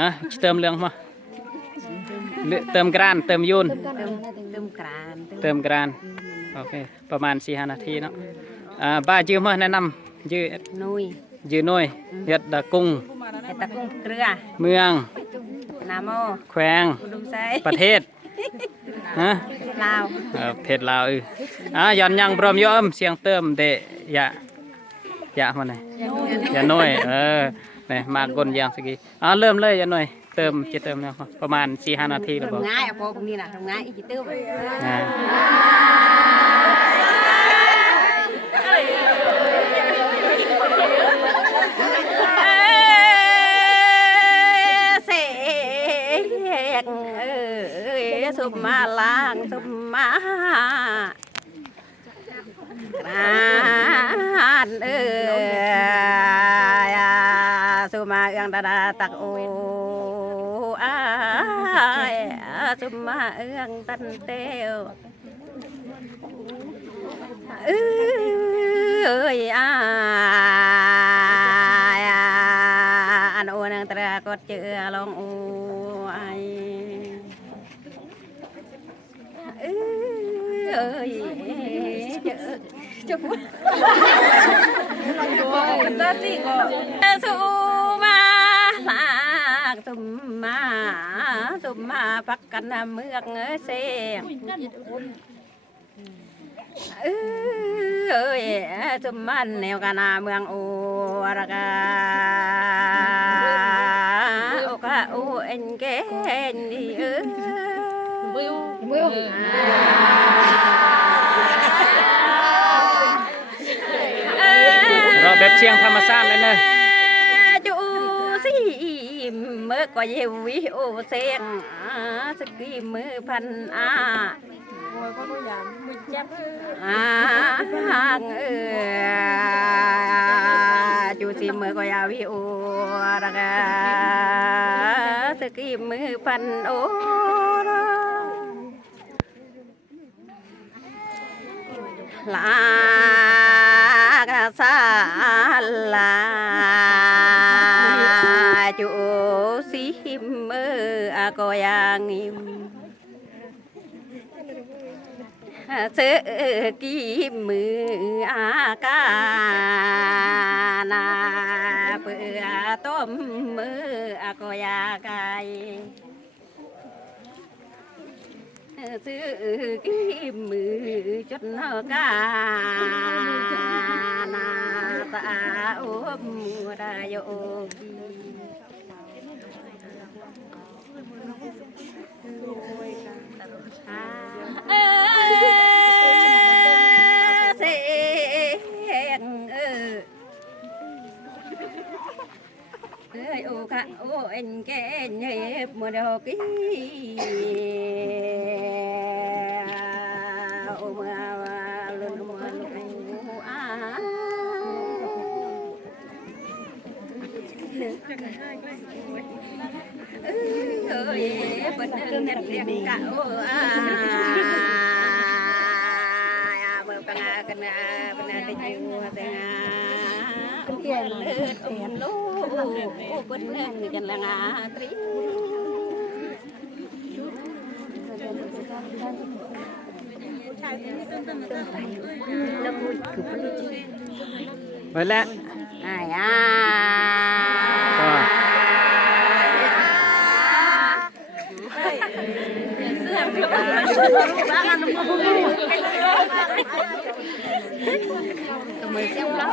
อ่ะเติมเรื่องมาเติมกรานเติมยูนเติมกรานโอเคประมาณ4-5 นาทีเนาะบ้ายืมมาแนะนำยืนุ่ยเฮ็ดตะกุ้งเกลือเมืองนาโมแขวงประเทศฮะลาวประเทศลาวย้อนยังพร้อมยอมเสียงเติมเดะยะมันไหนยะน้อยนี่มากนยางสักทีเริ่มเลยยะน้อยเติมจะเติมแล้วประมาณ4-5 นาทีแล้วบอกง่ายพอพวกนี้นะทำง่ายอีกจะเติมสุมมาล้างสุมมาสุมาเอืองดาดาตักโอสุมาเอืองตันเตียวอันโอนังตรากดเจือลงโอสุมาลากสุมาพักกันเมืองเสียงสุมันแนวกันเมืองโอรากาโอกาโอเอ็นเกนดีเราแบบเสียงธรรมชาติเลยเนอะจูสิเมื่อก็เยวิโอเสียงสกีมือพันจูสิเมื่อก็ยาวิโอรักสกีมือพันโอลากซาลาจูสิมือก็ยังอิมเสกีมืออากานาเปื่อต้มมือก็ยาไก่ซื้อกีมือจนกานาตาโอมือได้โยเสียงโอค่ะโอเอ็นแกนเย็บมือเดียวกี้โอเมื่อลุนมือลุนเป็นเรื่องเรียกกะโอเมื่อปังกันเป็นอะไรที่หัวเสียงเปลี่ยนเลือดอมลูกเป็นเรื่องกันละงาตรีไปแล้วมือเสี้ยวแล้ว